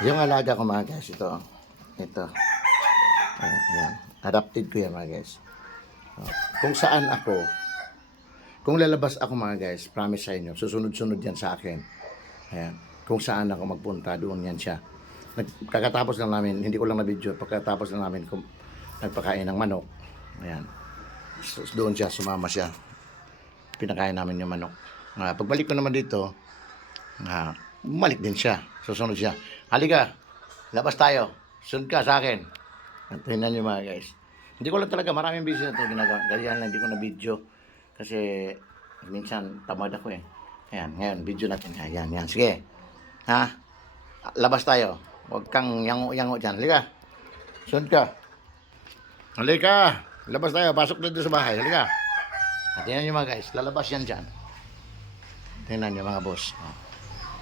Yung alaga ko mga guys, ito. Ito. Ayan. Adapted ko yan mga guys. Kung saan ako, kung lalabas ako mga guys, promise sa inyo, susunod-sunod yan sa akin. Ayan. Kung saan ako magpunta, doon yan siya. Kakatapos lang namin, hindi ko lang na-video, pagkatapos lang namin nagpakain ng manok. Ayan. So, doon siya, sumama siya. Pinakain namin yung manok. Pagbalik ko naman dito, bumalik din siya. Susunod siya. Halika, labas tayo. Sunod ka sa akin. Tingnan niyo mga guys. Hindi ko lang talaga, maraming busy na ito ginagawa. Ganyan lang, hindi ko na video. Kasi minsan tamad ako eh. Ayan, ngayon, video natin. Ayan, yan. Sige. Ha? Labas tayo. Huwag kang yango-yango dyan. Halika. Sunod ka. Halika. Labas tayo. Pasok dito sa bahay. Halika. Tingnan niyo mga guys. Lalabas yan dyan. Tingnan niyo mga boss.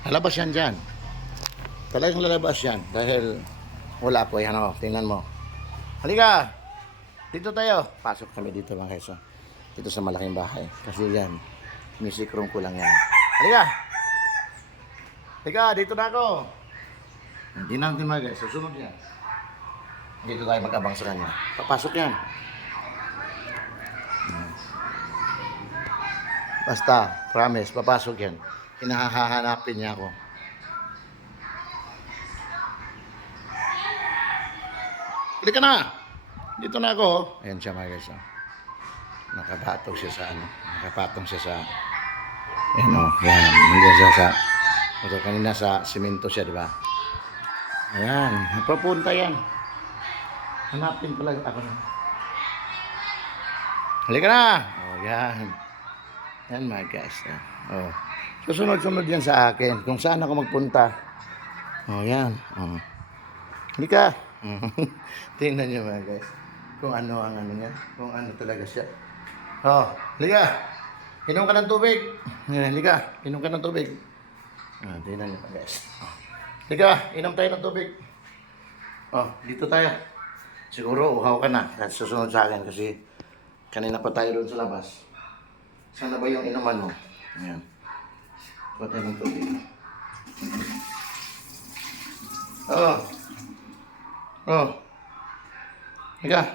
Lalabas yan dyan. Talagang lalabas yan. Dahil wala po. Yan o. Tingnan mo. Halika. Dito tayo. Pasok kami dito mga guys. Dito sa malaking bahay. Kasi yan. Music room ko lang yan. Halika. Halika. Dito na ako. Hindi natin mga guys. Susunod yan. Dito tayo mag-abang sa kanya. Papasok yan. Basta, promise, papasok yan. Hinahahanapin niya ako. Halika na! Dito na ako. Ayan siya mga guys. Nakapatong siya sa ano. Nakapatong siya sa... Ayan o. Yan. Nandiyan siya sa... Ito kanina sa simento siya, di ba? Ayan. Papunta yan. Hanapin pala ako na. Halika na! O, yan. Yan mga guys. Oh. Susunod-sunod yan sa akin. Kung saan ako magpunta. Oh, yan. Oh. Halika. Tingnan niyo mga guys. Kung ano ang ano niya. Kung ano talaga siya. Oh, halika. Inom ka ng tubig. Halika. Inom ka ng tubig. Tingnan niyo mga guys. Oh. Halika. Inom tayo ng tubig. Oh, dito tayo. Siguro uhaw ka na. At susunod sa akin kasi kanina pa tayo doon sa labas. Sana ba yung inuman mo? Ayan. Kuha tayo ng tubig. Oh. Oh. Higa.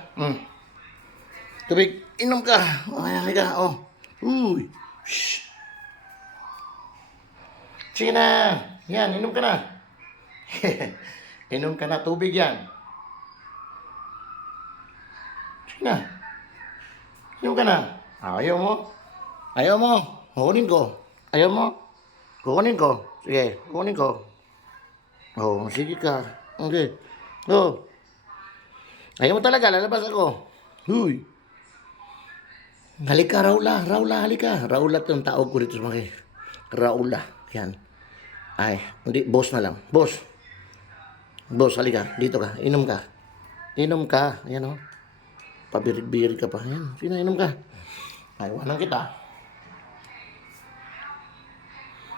Tubig. Inom ka. Oh, ayan, higa. Oh. Uy. Shh. Sige na. Yan, inom ka na. Inom ka na. Tubig yan. Sige na. Inom ka na. Ayaw mo? Ayaw mo? Kukunin ko. Ayaw mo? Kukunin ko. Sige, kukunin ko. Oh, sige ka. Okay. Oh. Ayaw mo talaga, lalabas ako. Huy. Halika, Raula. Raula, halika. Raula itong tao ko dito sa mga Raula. Yan. Ay, hindi, boss na lang. Boss. Boss, halika. Dito ka. Inom ka. Inom ka. Ayan o. Pabirig-birig ka pa. Ayan. Sino, inom ka. Ay, walang kita.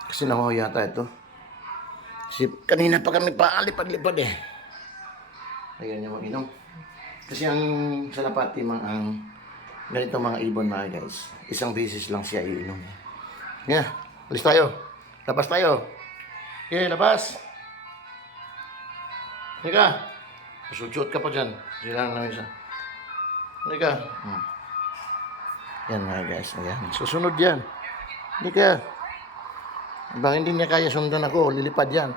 Kasi nakuha yata ito. Kasi kanina pa kami paalipad-lipad eh. Ayan niya mag-inom. Kasi ang salapati ang ganito mga ibon mga guys. Isang beses lang siya iinom. Yeah, alis tayo. Labas tayo. Okay, labas. Halika. Pasutsot ka pa dyan. Silang namin siya. Halika. Yan mga guys. Ayan. Susunod yan. Halika. Baka hindi niya kaya sundan ako, lilipad yan.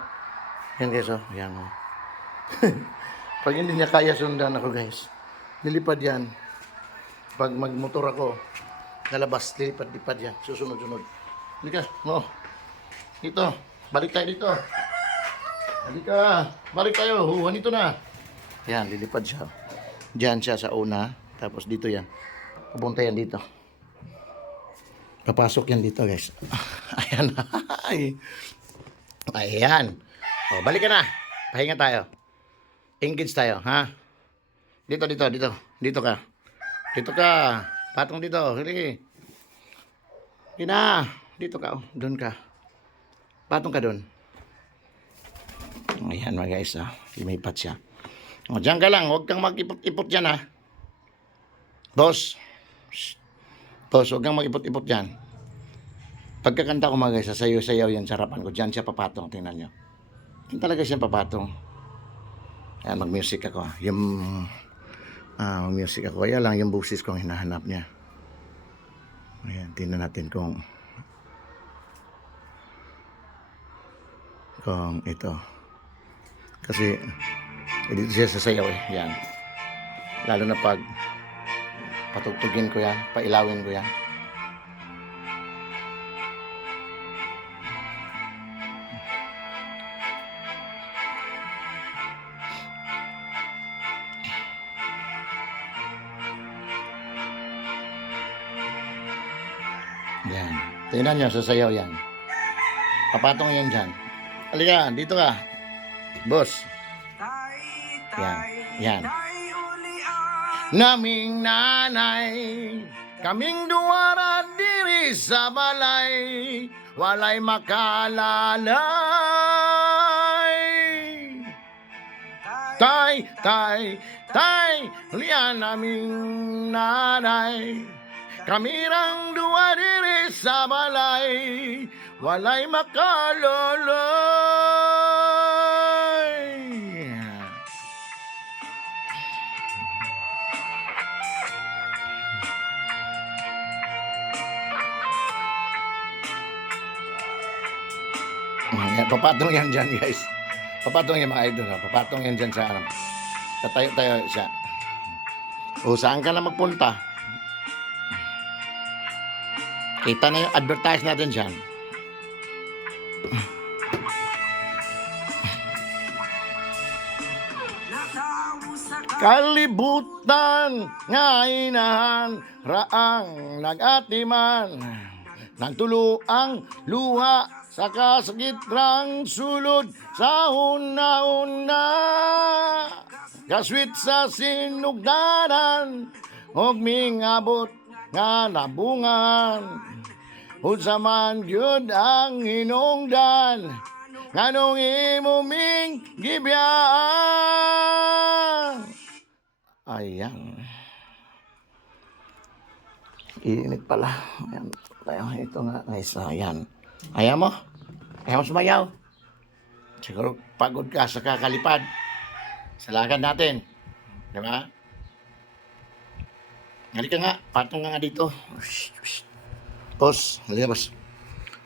Yan guys, oh. Yan, oh. Pag hindi niya kaya sundan ako guys, lilipad yan. Pag magmotor ako, lalabas, lilipad-lipad yan. Susunod-sunod. Halika, no. Dito, balik tayo dito. Halika, balik tayo. Nito na. Yan, lilipad siya. Diyan siya sa una, tapos dito yan. Pupunta yan dito. Papasok yan dito guys. Ayan. Ayan. O, balik ka na. Pahinga tayo. Engage tayo, ha? Dito. Dito ka. Dito ka. Patong dito. Hili. Hina. Dito ka. Oh. Doon ka. Patong ka doon. Ayan mga guys, ha? Lumipat siya. O, dyan ka lang. Huwag kang mag-ipot-ipot dyan, ha? Boss. Boss, huwag kang mag-ipot-ipot dyan. Pagkakanta ko mga guys, sasayaw-sayaw yan sa harapan ko. Diyan siya papatong, tingnan nyo. Yun talaga siyang papatong. Ayan, mag-music ako. Mag-music ako. Kaya lang yung boses ko ang hinahanap niya. Ayan, tingnan natin kung ito. Kasi, dito siya sasayaw eh. Yan. Lalo na pag patugtugin ko yan, pailawin ko yan. Yan. Tingnan nyo, sasayaw yan. Papatong yan dyan. Halika, dito ka. Boss. Yan. Yan. Naming nanay, kaming duwara diri sa balay, walay makalalay. Tay, liyan naming nanay, kamirang duwa diri sa balay, walay makaloloy. Papatong yan dyan, guys. Papatong yan, mga idol. Papatong yan dyan sa tatayo-tayo siya. O, saan ka na magpunta? Kita na yung advertise natin dyan. Kalibutan nga inahan raang nag-atiman ng tuluang luha sa kasagitrang sulod sa una-una. Kaswit sa sinugdanan og mingabot nga nabungan. Unsa man gyud ang hinungdan nganong imuming gibiyaan. Ayan. Init pala. Ayan. Ito nga guys. Ayan. Ayaw mo? Ayaw mo sumayaw? Siguro pagod ka sa kakalipad. Sa lakad natin. Diba? Halika nga. Patong nga dito. Boss. Halika boss.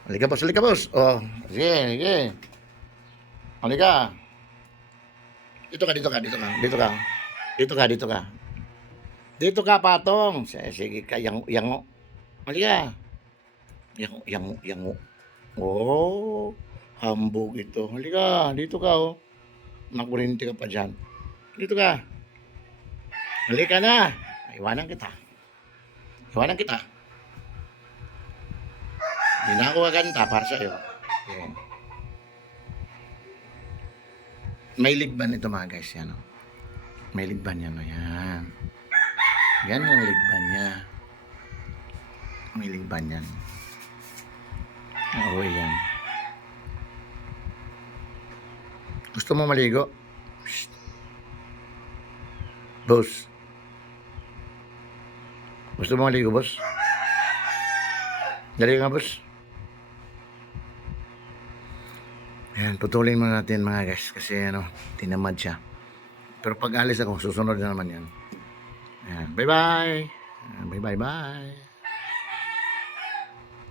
Halika boss. Halika boss. Oh. Sige. Halika. Dito ka. Dito ka, patong. Sige ka, yango. Halika. Yango. Oh, hambog ito. Halika, dito ka, oh. Makurinti ka pa dyan. Dito ka. Halika na. Iwanan kita. Hindi na ako gaganta para sa'yo. Okay. May ligban ito mga guys, yan, oh. May ligban yan, oh. Yan. Yan ang ligban niya. May ligban yan. Oo, yan. Gusto mo maligo? Shh. Boss. Gusto mo maligo, boss? Dali nga, boss. Ayan, putulin mo natin mga guys kasi tinamad siya. Pero pag alis ako, susunod na naman yan. Ayan, bye-bye.